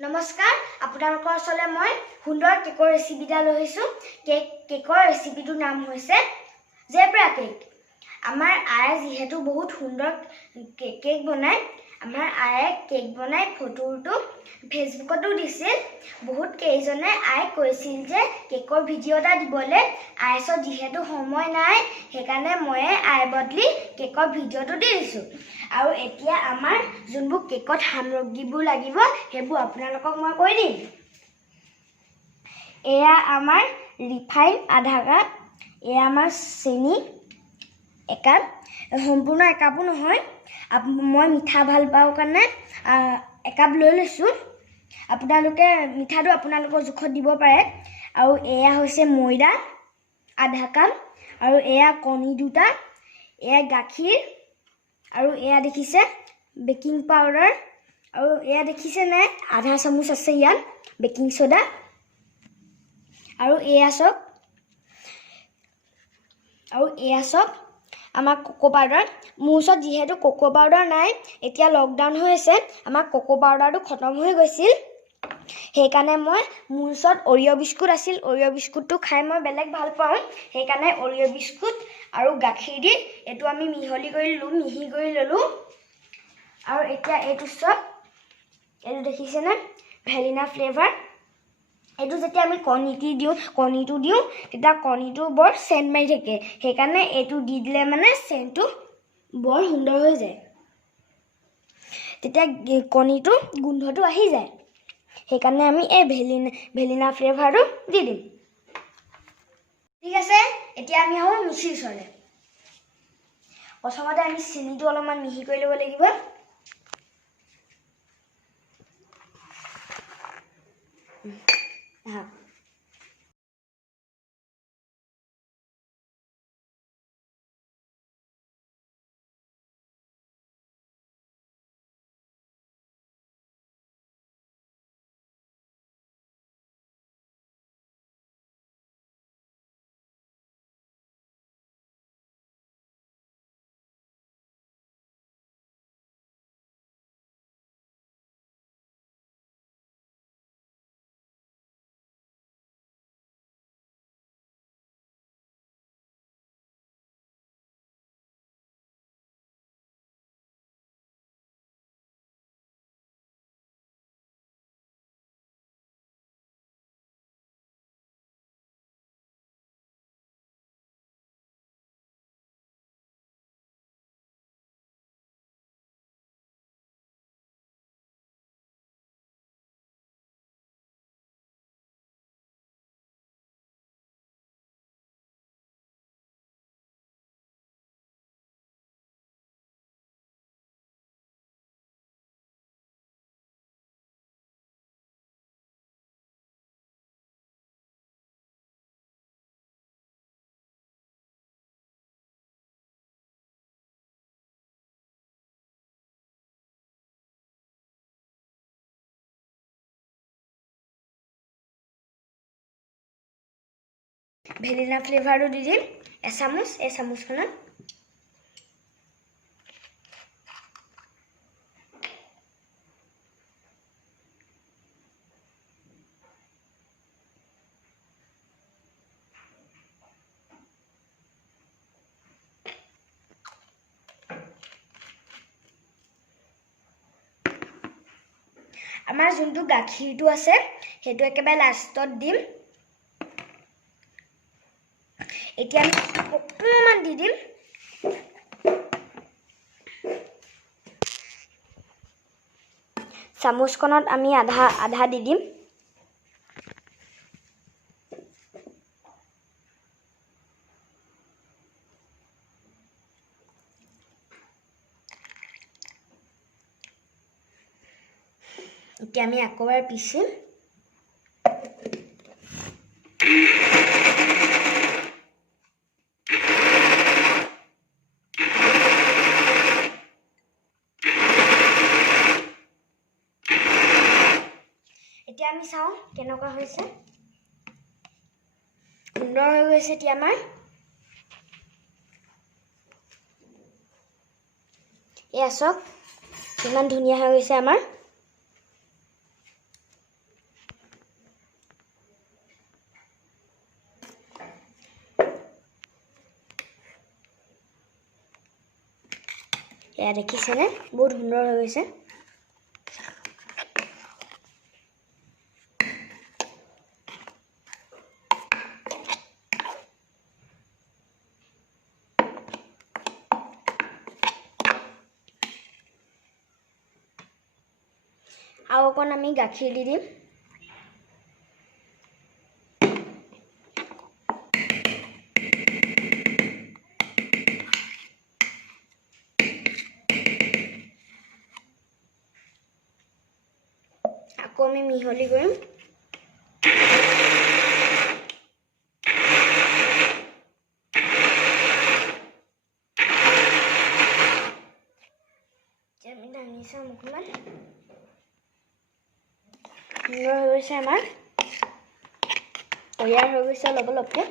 নমস্কাৰ আপোনালোকৰ ওচৰলৈ মই সুন্দৰ কেকৰ ৰেচিপি এটা লৈ আহিছোঁ। কেকৰ ৰেচিপিটোৰ নাম হৈছে জেব্ৰা কেক। আমাৰ আয়ে যিহেতু বহুত সুন্দৰ কেক বনায়, আমাৰ আয়ে কেক বনাই ফটোটো ফেচবুকতো দিছিল। বহুত কেইজনে আয়ে কৈছিল যে কেকৰ ভিডিঅ' এটা দিবলৈ, আয়ে যিহেতু সময় নাই সেইকাৰণে ময়ে আয়ে বদলি কেকৰ ভিডিঅ'টো দি দিছোঁ। আৰু এতিয়া আমাৰ যোনবোৰ কেকত সামগ্ৰীবোৰ লাগিব সেইবোৰ আপোনালোকক মই কৈ দিম। এয়া আমাৰ ৰিফাইন আধা কাপ, এয়া আমাৰ চেনি একাপ, সম্পূৰ্ণ একাপো নহয়, মই মিঠা ভাল পাওঁ কাৰণে একাপ লৈ লৈছোঁ। আপোনালোকে মিঠাটো আপোনালোকৰ জোখত দিব পাৰে। আৰু এয়া হৈছে ময়দা আধা কাপ, আৰু এয়া কণী দুটা, এয়া গাখীৰ, আৰু এয়া দেখিছে বেকিং পাউডাৰ, আৰু এয়া দেখিছে নে আধা চামুচ আছে ইয়াত বেকিং সোডা, আৰু এয়া চব আমাৰ কোকো পাউডাৰ। মোৰ ওচৰত যিহেতু কোকো পাউডাৰ নাই, এতিয়া লকডাউন হৈ আছে, আমাৰ কোকো পাউডাৰটো খতম হৈ গৈছিল, সেইকাৰণে মোৰ ওচৰত অৰিঅ' বিস্কুট আছিল। অৰিঅ' বিস্কুটটো খাই মই বেলেগ ভাল পাওঁ, সেইকাৰণে অৰিঅ' বিস্কুট আৰু গাখীৰ দি এইটো আমি মিহি কৰি ল'লোঁ। আৰু এতিয়া এইটো দেখিছেনে ভেনিলা ফ্লেভাৰ। এইটো যেতিয়া আমি কণীটো দিওঁ তেতিয়া কণীটো বৰ চেণ্ট মাৰি থাকে, সেইকাৰণে এইটো দি দিলে মানে চেণ্টটো বৰ সুন্দৰ হৈ যায়, তেতিয়া কণীটো গোন্ধটো আহি যায়, সেইকাৰণে আমি এই ভেনিলা ফ্লেভাৰটো দি দিম। ঠিক আছে, এতিয়া আমি আহোঁ মিক্সিৰ ওচৰলৈ। প্ৰথমতে আমি চেনিটো অলপমান মিহি কৰি ল'ব লাগিব। ভেনিলা ফ্লেভাৰটো দি দিম এচামুচ, এই চামুচখনত। আমাৰ যোনটো গাখীৰটো আছে সেইটো একেবাৰে লাষ্টত দিম। এতিয়া আমি অকণমান দি দিম চামুচখনত, আমি আধা দি দিম। এতিয়া আমি আকৌ এবাৰ পিচিম। এতিয়া আমি চাওঁ কেনেকুৱা হৈছে, সুন্দৰ হৈ গৈছে। এতিয়া আমাৰ এয়া চাওক কিমান ধুনীয়া হৈ গৈছে আমাৰ। এয়া দেখিছেনে বহুত সুন্দৰ হৈ গৈছে আৰু অকণ আমি গাখীৰ দি দিম আকৌ আমি মিহলি কৰিম আমি দাঙি চাম অকণমান সুন্দৰ হৈ গৈছে আমাৰ তৈয়াৰ হৈ গৈছে অলপ অলপকৈ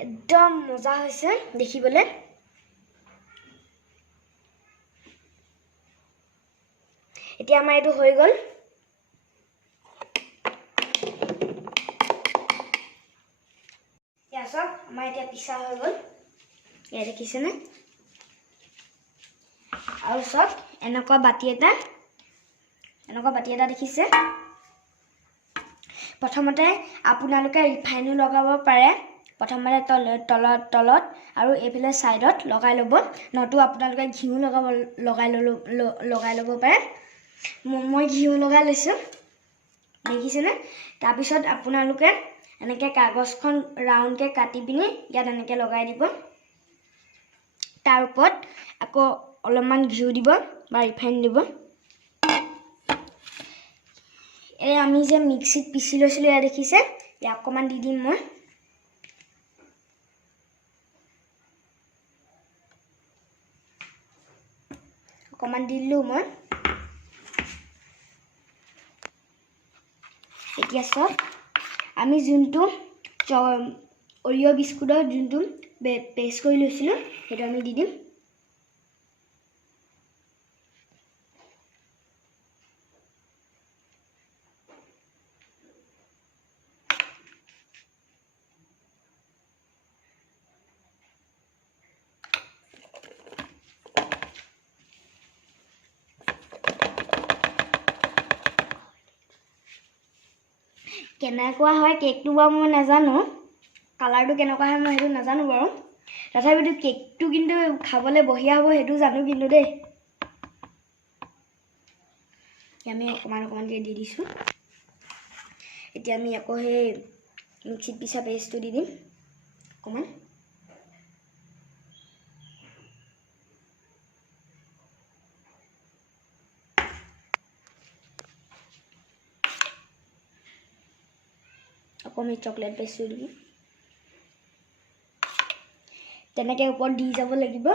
একদম মজা হৈছে দেখিবলৈ এতিয়া আমাৰ এইটো হৈ গ'ল ইয়া সব আমাৰ এতিয়া পিছা হৈ গ'ল ইয়া দেখিছেনে আৰু সব এনেকুৱা বাটি এটা দেখিছে প্ৰথমতে আপোনালোকে ৰিফাইনো লগাব পাৰে প্ৰথমতে তলত আৰু এইফালে সাইডত লগাই ল'ব নতু আপোনালোকে ঘিউ লগাই ল'ব পাৰে মই ঘিউ লগাই লৈছো দেখিছেনে তাৰ পিছত আপোনালোকে এনেকৈ কাগজখন ৰাউণ্ডকৈ কাটি পিনি ইয়াত এনেকৈ লগাই দিব তাৰ ওপৰত আকৌ অলপমান ঘিউ দিব বা ৰিফাইন দিব এই আমি যে মিক্সিত পিছি লৈছিলোঁ এয়া দেখিছে ইয়াক অকণমান দি দিম মই অকণমান দিলোঁ মই এতিয়া সব আমি যোনটো অৰিঅ' বিস্কুটৰ যোনটো পেষ্ট কৰি লৈছিলোঁ সেইটো আমি দি দিম কেনেকুৱা হয় কেকটো বাৰু মই নাজানো কালাৰটো কেনেকুৱা হয় মই সেইটো নাজানো বাৰু তথাপিতো কেকটো কিন্তু খাবলৈ বঢ়িয়া হ'ব সেইটো জানো কিন্তু দেই আমি অকণমানকৈ দি দিছোঁ এতিয়া আমি আকৌ সেই মিক্সিত পিছা পেষ্টটো দি দিম অকণমান আকৌ আমি চকলেট পেষ্টটো দিম তেনেকৈ ওপৰত দি যাব লাগিব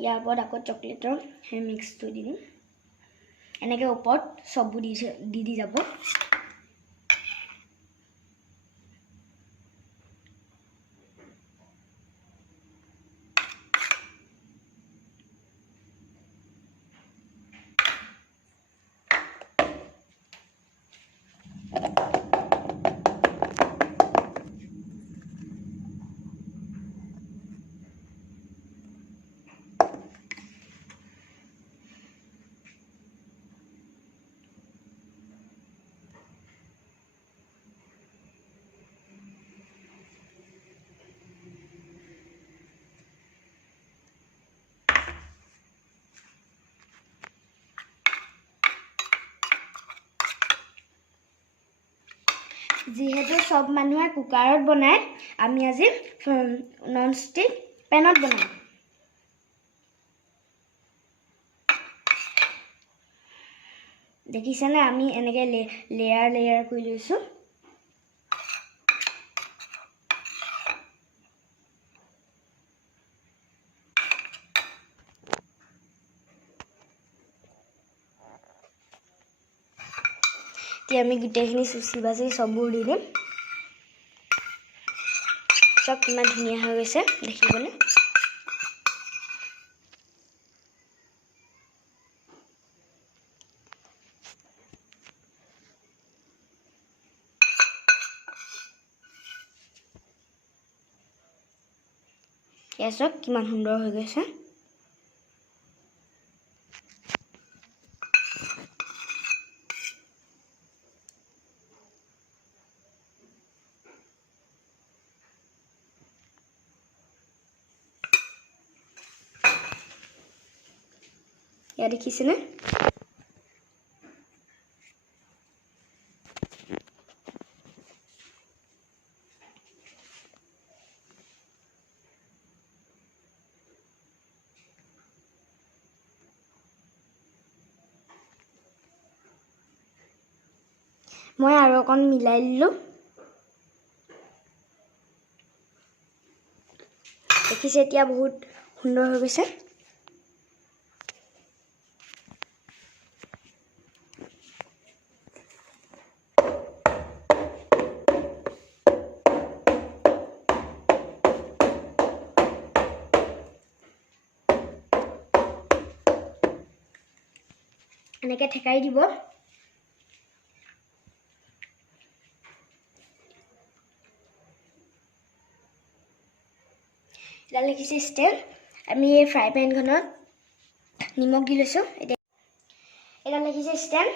ইয়াৰ ওপৰত আকৌ চকলেটৰ সেই মিক্সটো দি দিম এনেকৈ ওপৰত সববোৰ দি যাব যিহেতু সব মানুহে কুকাৰত বনায় আমি আজি নন ষ্টিক পেনত বনাম দেখিছেনে আমি এনেকৈ লেয়াৰ কৰি লৈছোঁ এতিয়া আমি গোটেইখিনি চুচি বাচি চববোৰ দি দিম চব কিমান ধুনীয়া হৈ গৈছে দেখিবলৈ এয়া চব কিমান সুন্দৰ হৈ গৈছে এয়া দেখিছেনে মই আৰু অকণ মিলাই দিলোঁ দেখিছে এতিয়া বহুত সুন্দৰ হৈ গৈছে এনেকৈ ঠেকাই দিব এটা লিখিছে ষ্টেণ্ড আমি এই ফ্ৰাই পেনখনত নিমখ দি লৈছোঁ এটা লিখিছে ষ্টেণ্ড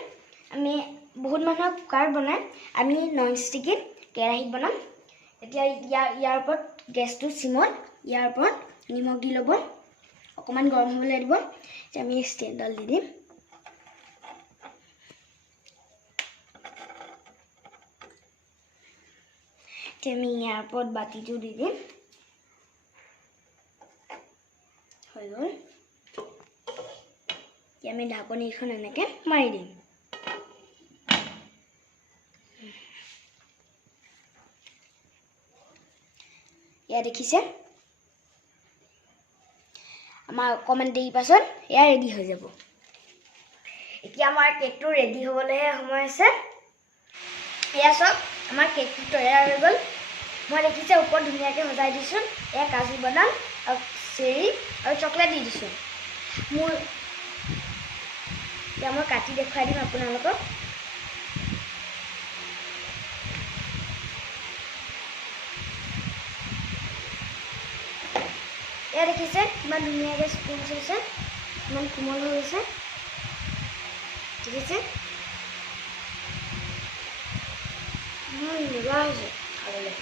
আমি বহুত মানুহৰ কুকাৰ বনাই আমি নন ষ্টিকি কেৰাহীত বনাম এতিয়া ইয়াৰ ওপৰত গেছটো চিমত ইয়াৰ ওপৰত নিমখ দি ল'ব অকণমান গৰম হ'বলৈ দিব এতিয়া আমি ষ্টেণ্ডডাল দি দিম এতিয়া আমি ইয়াৰ ওপৰত বাতিটো দি দিম হৈ গ'ল এতিয়া আমি ঢাকনিখন এনেকৈ মাৰি দিম এয়া দেখিছে আমাৰ অকণমান দেৰি পাছত এয়া ৰেডি হৈ যাব এতিয়া আমাৰ কেকটো ৰেডি হ'বলৈহে সময় আছে এয়া চব আমাৰ কেকটো তৈয়াৰ হৈ গ'ল মই দেখিছে ওপৰত ধুনীয়াকৈ সজাই দিছোঁ এয়া কাজু বাদাম আৰু চেৰি আৰু চকলেট দি দিছোঁ মোৰ এতিয়া মই কাটি দেখুৱাই দিম আপোনালোকক এয়া দেখিছে কিমান ধুনীয়াকৈ স্পঞ্জ হৈছে কিমান কোমল হৈ গৈছে দেখিছে মজা হৈছে খাবলৈ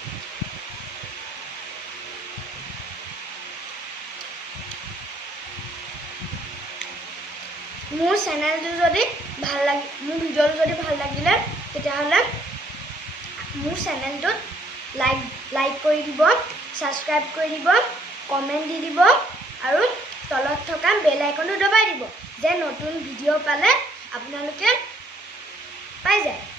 মোৰ চেনেলটো যদি ভাল লাগে মোৰ ভিডিঅ'টো যদি ভাল লাগিলে তেতিয়াহ'লে মোৰ চেনেলটোত লাইক কৰি দিব ছাবস্ক্ৰাইব কৰি দিব কমেণ্ট দি দিব আৰু তলত থকা বেল আইকনটো দবাই দিব যে নতুন ভিডিঅ' পালে আপোনালোকে পাই যায়